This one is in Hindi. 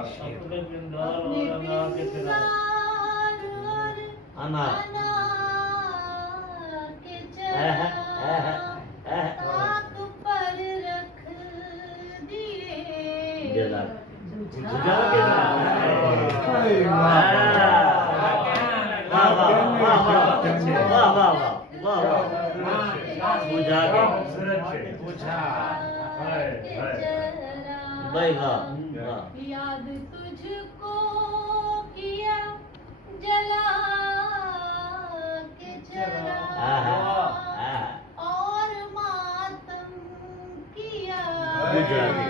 अपने पिंगार और अनार के चना अनार के चरा आग पर रख दिए जला बुझा के ना वाह वाह वाह वाह वाह वाह वाह बुझा के बुझा भाई वाह वाह याद तुझको किया जला के चरा और मातम किया बुझा के